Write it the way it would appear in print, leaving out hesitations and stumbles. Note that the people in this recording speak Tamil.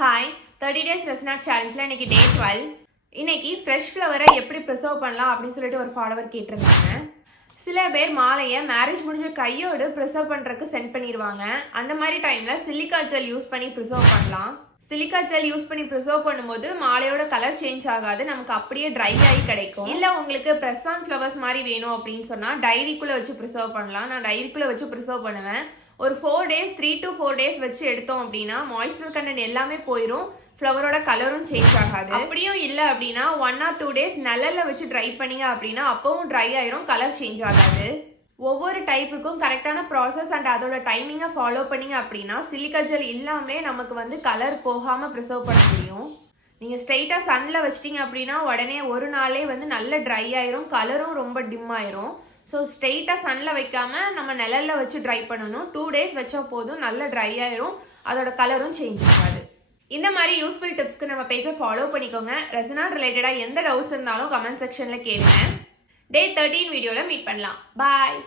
ஹாய் 30 டேஸ் ரெஸ்னாட் சேலஞ்சில் இன்னைக்கு டே 12. இன்னைக்கு ஃப்ரெஷ் ஃப்ளவரை எப்படி ப்ரிசர்வ் பண்ணலாம் அப்படின்னு சொல்லிட்டு ஒரு ஃபாலோவர் கேட்டிருந்தாங்க. சில பேர் மாலையை மேரேஜ் முடிஞ்ச கையோடு ப்ரிசர்வ் பண்ணுறதுக்கு சென்ட் பண்ணிடுவாங்க. அந்த மாதிரி டைமில் சிலிக்கா ஜெல் யூஸ் பண்ணி ப்ரிசர்வ் பண்ணலாம். சிலிக்கா ஜெல் யூஸ் பண்ணி ப்ரிசர்வ் பண்ணும்போது மாலையோட கலர் சேஞ்ச் ஆகாது, நமக்கு அப்படியே ட்ரை ஆகி கிடைக்கும். இல்லை உங்களுக்கு ப்ரெஸ் ஆன் ஃப்ளவர்ஸ் மாதிரி வேணும் அப்படின்னு சொன்னால் டைரிக்குள்ளே வச்சு ப்ரிசர்வ் பண்ணலாம். நான் டைரிக்குள்ளே வச்சு ப்ரிசர்வ் பண்ணுவேன். ஒரு 4 டேஸ் 3 to 4 டேஸ் வச்சு எடுத்தோம் அப்படின்னா மாய்ஸ்சர் கண்டென்ட் எல்லாமே போயிடும், ஃப்ளவரோட கலரும் சேஞ்ச் ஆகாது. அப்படியும் இல்லை அப்படின்னா 1 or 2 டேஸ் நிழல்ல வச்சு ட்ரை பண்ணிங்க அப்படின்னா அப்பவும் ட்ரை ஆயிரும், கலர் சேஞ்ச் ஆகாது. ஒவ்வொரு டைப்புக்கும் கரெக்டான ப்ராசஸ் அண்ட் அதோட டைமிங்கை ஃபாலோ பண்ணிங்க அப்படின்னா சிலிக்கா ஜெல் இல்லாமலே நமக்கு கலர் போகாமல் ப்ரிசர்வ் பண்ண முடியும். நீங்கள் ஸ்ட்ரெயிட்டாக சன்னில் வச்சிட்டிங்க அப்படின்னா உடனே ஒரு நாளே நல்ல ட்ரை ஆயிரும், கலரும் ரொம்ப டிம் ஆயிரும். ஸோ ஸ்ட்ரெயிட்டாக சன்னில் வைக்காமல் நம்ம நிழலில் வச்சு ட்ரை பண்ணணும். 2 டேஸ் வச்சா போதும், நல்ல ட்ரை ஆயிரும், அதோட கலரும் சேஞ்ச் ஆகாது. இந்த மாதிரி யூஸ்ஃபுல் டிப்ஸ்க்கு நம்ம பேஜை ஃபாலோ பண்ணிக்கோங்க. ரெசனாட் ரிலேட்டடாக எந்த டவுட்ஸ் இருந்தாலும் கமெண்ட் செக்ஷனில் கேளுங்க. டே 13 வீடியோவில் மீட் பண்ணலாம். பாய்.